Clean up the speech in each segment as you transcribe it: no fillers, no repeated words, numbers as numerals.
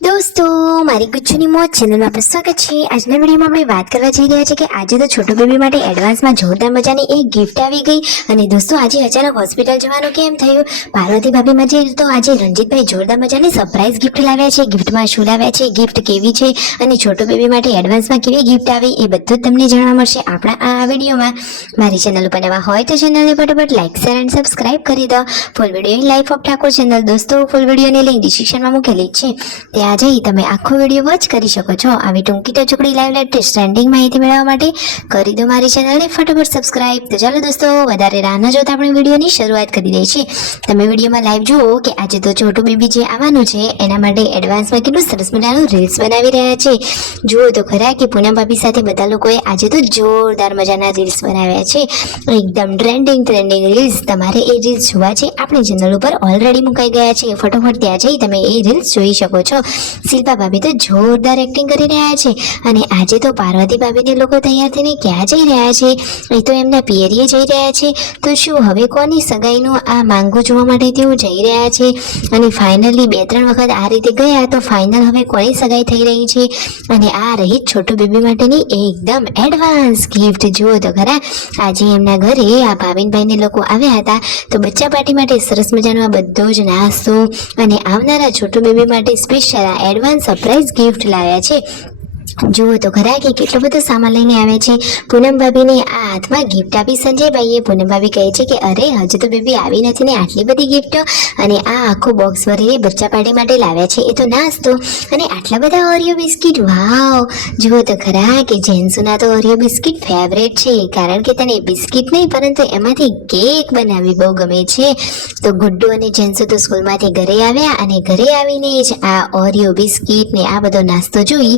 दोस्तों मारी गुच्छुनी मोज चैनल में आपનું સ્વાગત છે। આજના વિડિયોમાં આપણે વાત કરવા જઈ રહ્યા છે કે આજે તો છોટો બેબી માટે એડવાન્સમાં જોરદાર મજાની એક ગિફ્ટ આવી ગઈ અને દોસ્તો આજે અચાનક હોસ્પિટલ જવાનું કેમ થયું પાર્વતી ભાભીમાં જે તો આજે રણજીતભાઈ જોરદાર મજાની સરપ્રાઈઝ ગિફ્ટ લાવ્યા છે। ગિફ્ટમાં શું લાવ્યા છે, ગિફ્ટ કેવી છે અને છોટો બેબી માટે એડવાન્સમાં કેવી ગિફ્ટ આવી એ બધું તમને જાણવા મળશે આપણા આ વિડિયોમાં। મારી ચેનલ ઉપર નવા હોય તો ચેનલને ફટાફટ લાઈક શેર અને સબસ્ક્રાઇબ કરી દો। Full video life of Thakor channel દોસ્તો ફૂલ વિડિયોની લિંક ડિસ્ક્રિપ્શનમાં મૂકેલી છે, ત્યાં જઈ તમે આખો વિડિયો વોચ કરી શકો છો। આવી ટૂંકી ટચુકડી લાઈવ લેટેસ્ટ ટ્રેન્ડિંગ માહિતી મેળવવા માટે કરી દો મારી ચેનલને ફટાફટ સબસ્ક્રાઇબ। તો ચાલો દોસ્તો વધારે રાહ ન જોતા આપણે વિડિયોની શરૂઆત કરી દઈએ છીએ। તમે વિડિયોમાં લાઈવ જુઓ કે આજે તો છોટું બેબી જે આવવાનું છે એના માટે એડવાન્સમાં કેટલું સરસ મજાનું રીલ્સ બનાવી રહ્યા છે। જુઓ તો ખરા કે પૂનમ ભાભી સાથે બધા લોકોએ આજે તો જોરદાર મજાના રીલ્સ બનાવ્યા છે, એકદમ ટ્રેન્ડિંગ રીલ્સ। તમારે એ રીલ્સ જોવા છે આપણી ચેનલ ઉપર ઓલરેડી મુકાઈ ગયા છે, ફટાફટ ત્યાં જઈ તમે એ રીલ્સ જોઈ શકો છો। શિલ્પા ભાભી તો જોરદાર એક્ટિંગ કરી રહ્યા છે અને આજે તો પાર્વતી ભાભીને લોકો તૈયાર થઈને ક્યાં જઈ રહ્યા છે? એ તો એમના પિયરીએ જઈ રહ્યા છે। તો શું હવે કોની સગાઈનું આ માંગો જોવા માટે તેઓ જઈ રહ્યા છે? અને ફાઇનલી 2-3 વખત આ રીતે ગયા તો ફાઇનલ હવે કોની સગાઈ થઈ રહી છે? અને આ રહી છોટુ બેબી માટેની એકદમ એડવાન્સ ગિફ્ટ। જુઓ તો ખરા આજે એમના ઘરે આ ભાવિનભાઈને લોકો આવ્યા હતા તો બચ્ચા પાર્ટી માટે સરસ મજાનો આ બધો જ નાસ્તો અને આવનારા છોટુ બેબી માટે સ્પેશિયલ એડવાન્સ સરપ્રાઈઝ ગિફ્ટ લાવ્યા છે। જુઓ તો ખરા કે કેટલો બધો સામાન લઈને આવ્યા છે। પૂનમ ભાભીને આ હાથમાં ગિફ્ટ આપી સંજયભાઈએ પૂનમ ભાભી કહે છે કે અરે હજુ તો બેબી આવી નથી ને આટલી બધી ગિફ્ટો અને આ આખો બોક્સ ભરીને બચ્ચા પાર્ટી માટે લાવ્યા છે, એ તો નાસ્તો અને આટલા બધા ઓરિયો બિસ્કિટ। વાવ! જુઓ તો ખરા કે જેન્સુના તો ઓરિયો બિસ્કિટ ફેવરેટ છે, કારણ કે તને બિસ્કિટ નહીં પરંતુ એમાંથી કેક બનાવવી બહુ ગમે છે। તો ગુડ્ડુ અને જેન્સુ તો સ્કૂલમાંથી ઘરે આવ્યા અને ઘરે આવીને જ આ ઓરિયો બિસ્કિટ ને આ બધો નાસ્તો જોઈ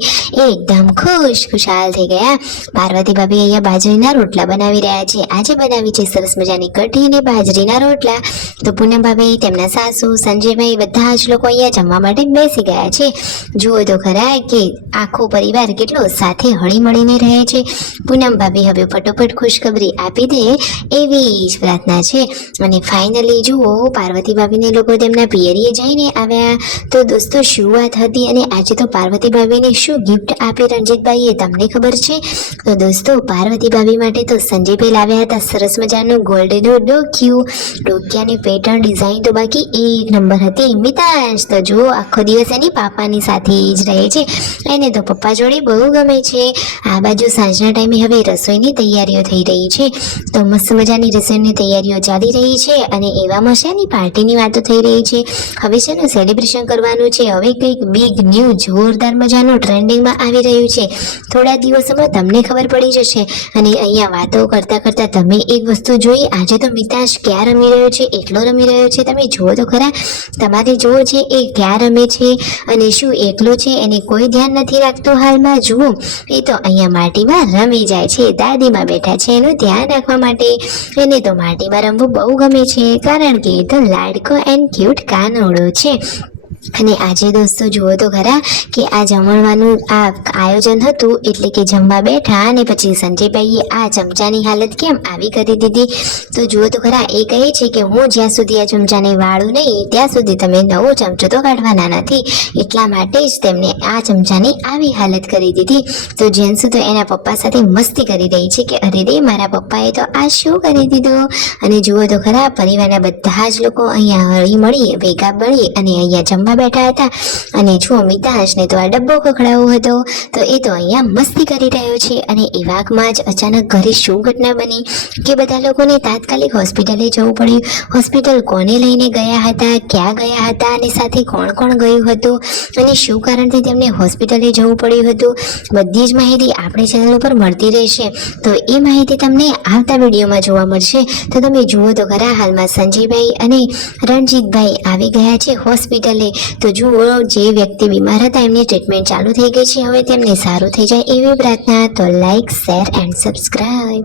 એકદમ ખુશાલ થઈ ગયા। પાર્વતી ભાભી અહીંયા બાજરીના રોટલા બનાવી રહ્યા છે, આજે બનાવી છે સરસ મજાની કઢી અને બાજરીના રોટલા। તો પૂનમ ભાભી, તેમના સાસુ, સંજયભાઈ બધા જ લોકો અહીંયા જમવા માટે બેસી ગયા છે। જુઓ તો ખરા કે આખો પરિવાર કેટલો સાથે હળી મળીને રહે છે। પૂનમ ભાભી હવે ફટોફટ ખુશખબરી આપી દે એવી જ પ્રાર્થના છે। અને ફાઇનલી જુઓ પાર્વતી ભાભીને લોકો તેમના પિયરીએ જઈને આવ્યા। તો દોસ્તો શું વાત હતી અને આજે તો પાર્વતી ભાભીને શું ગિફ્ટ આપી રણજીતભાઈએ તમને ખબર છે? તો દોસ્તો પાર્વતી ભાભી માટે તો સંજયભાઈ લાવ્યા હતા સરસ મજાનું ગોલ્ડનું ડોકિયાની પેટર્ન ડિઝાઇન તો બાકી એક નંબર હતી। મિતાંશ તો જુઓ આખો દિવસ એની પાપાની સાથે જ રહે છે, એને તો પપ્પા જોડે બહુ ગમે છે। આ બાજુ સાંજના ટાઈમે હવે રસોઈની તૈયારીઓ થઈ રહી છે, તો મસ્ત મજાની રસોઈની તૈયારીઓ ચાલી રહી છે અને એવામાં શેની પાર્ટીની વાતો થઈ રહી છે। હવે શેનું સેલિબ્રેશન કરવાનું છે? હવે કંઈક બિગ ન્યૂ જોરદાર મજાનું ટ્રેન્ડિંગમાં આવી રહ્યું છે, થોડા દિવસોમાં તમને ખબર પડી જશે। અને અહીંયા વાતો કરતા કરતા તમે એક વસ્તુ જોઈ, આજે તો મિતાંશ ક્યાં રમી રહ્યો છે? એકલો રમી રહ્યો છે। તમે જુઓ તો ખરા, તમારે જુઓ છે એ ક્યાં રમે છે અને શું એકલો છે એને કોઈ ધ્યાન નથી રાખતો હાલમાં। જુઓ એ તો અહીંયા માટીમાં રમી જાય છે, દાદીમાં બેઠા છે એનું ધ્યાન રાખવા માટે। એને તો માટીમાં રમવું બહુ ગમે છે, કારણ કે એ તો લાડકો એન્ડ ક્યુટ કાનોડો છે। અને આજે દોસ્તો જુઓ તો ખરા કે આ જમણવાનું આ આયોજન હતું, એટલે કે જમવા બેઠા અને પછી સંજયભાઈએ આ ચમચાની હાલત કેમ આવી કરી દીધી? તો જુઓ તો ખરા એ કહે છે કે હું જ્યાં સુધી આ ચમચાને વાળું નહીં ત્યાં સુધી તમે નવો ચમચો તો કાઢવાના નથી, એટલા માટે જ તેમને આ ચમચાની આવી હાલત કરી દીધી। તો જેન્સુ તો એના પપ્પા સાથે મસ્તી કરી રહી છે કે અરે રે મારા પપ્પાએ તો આ શું કરી દીધું। અને જુઓ તો ખરા પરિવારના બધા જ લોકો અહીંયા હળી મળી ભેગા મળી અને અહીંયા જમવા બેઠા હતા। અને જો મિતાંશને તો આ ડબ્બો ખખડાવો હતો, તો એ તો અહીંયા મસ્તી કરી રહ્યો છે। અને એવામાં જ અચાનક ઘરે શું ઘટના બની કે બધા લોકોને તાત્કાલિક હોસ્પિટલે જવું પડ્યું। હોસ્પિટલ કોને લઈને ગયા હતા, ક્યાં ગયા હતા અને સાથે કોણ કોણ ગયું હતું અને શું કારણથી તેમને હોસ્પિટલે જવું પડ્યું હતું, બધી જ માહિતી આપણી ચેનલ ઉપર મળતી રહેશે। તો એ માહિતી તમને આવતા વિડીયોમાં જોવા મળશે। તો તમે જુઓ તો ખરા હાલમાં સંજયભાઈ અને રણજીતભાઈ આવી ગયા છે હોસ્પિટલે। તો જુઓ જે વ્યક્તિ બીમાર હતા એમની ટ્રીટમેન્ટ ચાલુ થઈ ગઈ છે, હવે તેમને સારું થઈ જાય એવી પ્રાર્થના। તો લાઈક શેર એન્ડ સબસ્ક્રાઇબ।